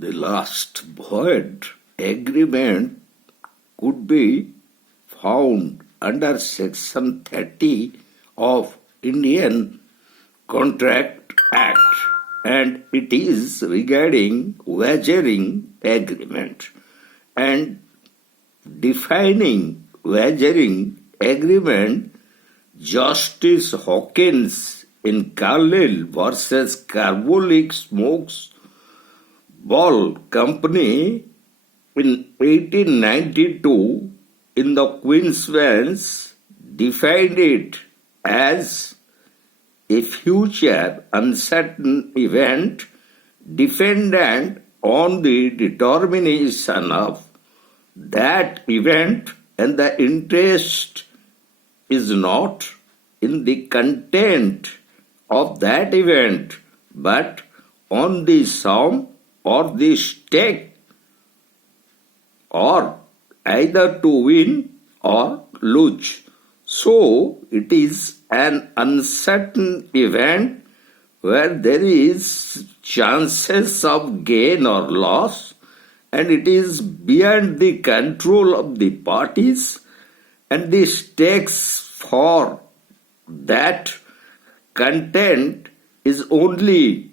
The last void agreement could be found under Section 30 of Indian Contract Act, and it is regarding wagering agreement. And defining wagering agreement, Justice Hawkins in Carlill versus Carbolic Smokes Ball Company in 1892 in the Queen's Bench defined it as a future uncertain event dependent on the determination of that event, and the interest is not in the content of that event but on the sum or the stake, or either to win or lose. So it is an uncertain event where there is chances of gain or loss, and it is beyond the control of the parties, and the stakes for that content is only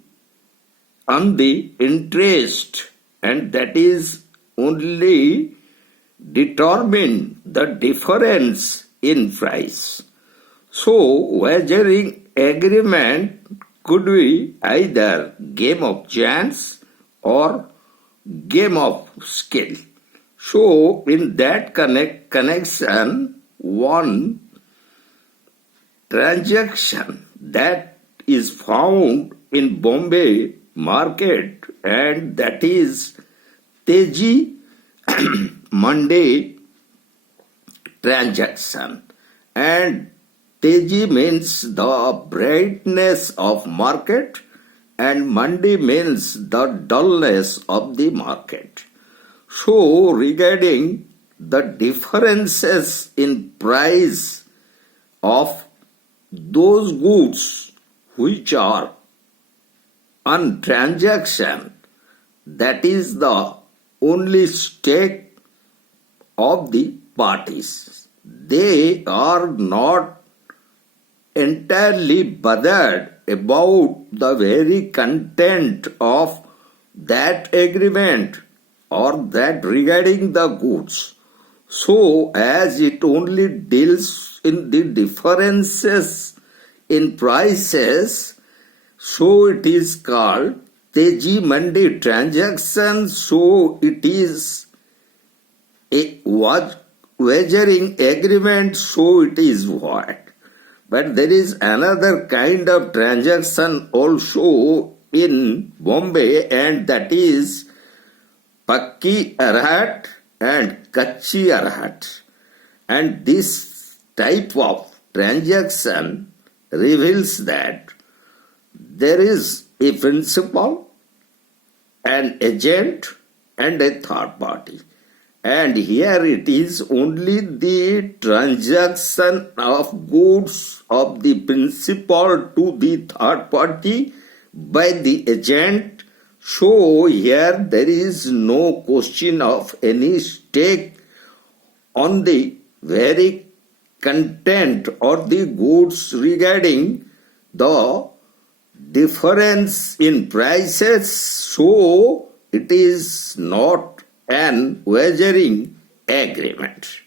on the interest, and that is only determine the difference in price. So, wagering agreement could be either game of chance or game of skill. So, in that connection, one transaction that is found in Bombay market, and that is Teji Monday transaction. And Teji means the brightness of market, and Monday means the dullness of the market. So regarding the differences in price of those goods which are on transaction, that is the only stake of the parties. They are not entirely bothered about the very content of that agreement or that regarding the goods. So as it only deals in the differences in prices, so it is called Teji Mandi transaction. So it is a wagering agreement, so it is void. But there is another kind of transaction also in Bombay, and that is Pakki Arhat and Katchi Arhat. And this type of transaction reveals that there is a principal, an agent, and a third party. And here it is only the transaction of goods of the principal to the third party by the agent. So here there is no question of any stake on the very content or the goods regarding the difference in prices. So it is not an wagering agreement.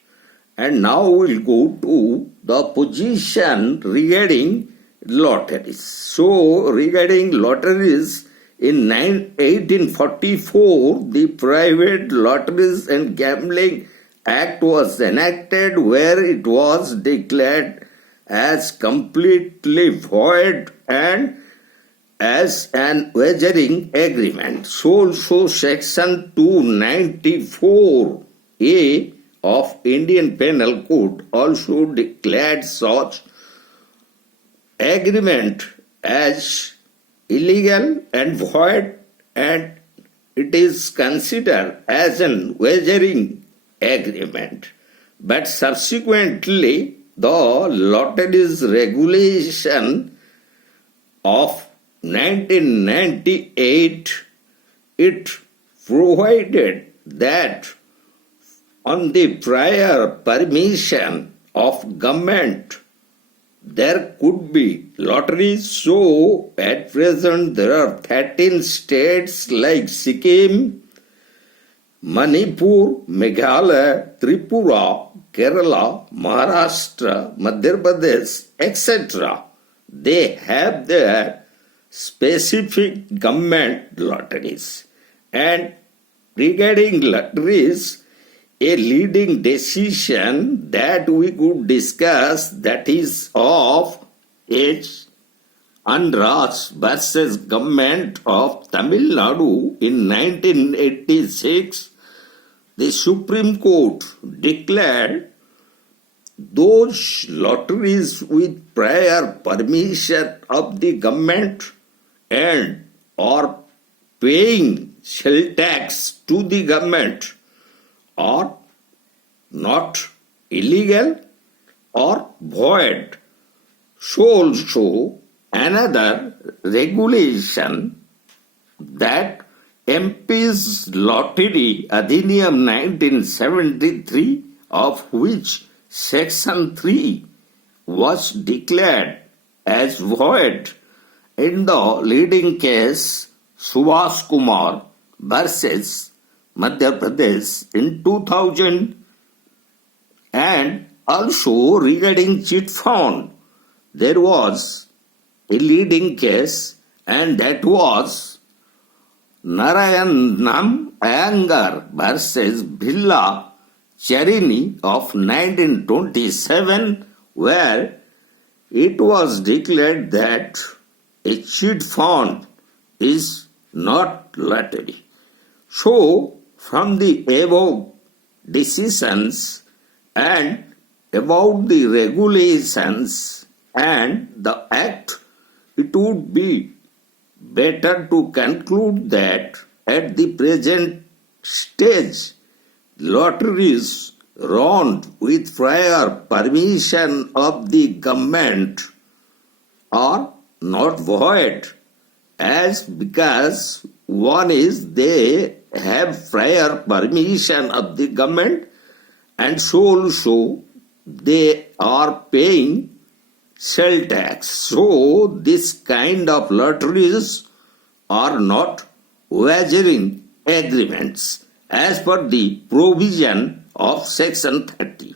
And now we'll go to the position regarding lotteries. So regarding lotteries, in 1844, the Private Lotteries and Gambling Act was enacted, where it was declared as completely void and as an wagering agreement. So Section 294A of Indian Penal Code also declared such agreement as illegal and void, and it is considered as an wagering agreement. But subsequently, the Lotteries Regulation of 1998, it provided that on the prior permission of government there could be lotteries. So at present there are 13 states like Sikkim, Manipur, Meghalaya, Tripura, Kerala, Maharashtra, Madhya Pradesh, etc. They have their specific government lotteries. And regarding lotteries, a leading decision that we could discuss, that is of H. Arhat versus government of Tamil Nadu in 1986, the Supreme Court declared those lotteries with prior permission of the government and or paying sale tax to the government are not illegal or void. So also another regulation, that MP's Lottery Adhiniyam 1973, of which Section 3 was declared as void in the leading case Subhash Kumar versus Madhya Pradesh in 2000, and also regarding chit fund there was a leading case, and that was Narayanam Iyengar versus Bhilla Charini of 1927, where it was declared that a chit fund is not lottery. So, from the above decisions and about the regulations and the act, it would be better to conclude that at the present stage, lotteries run with prior permission of the government are not void, as because one is they have prior permission of the government, and so also they are paying sale tax. So this kind of lotteries are not wagering agreements as per the provision of Section 30.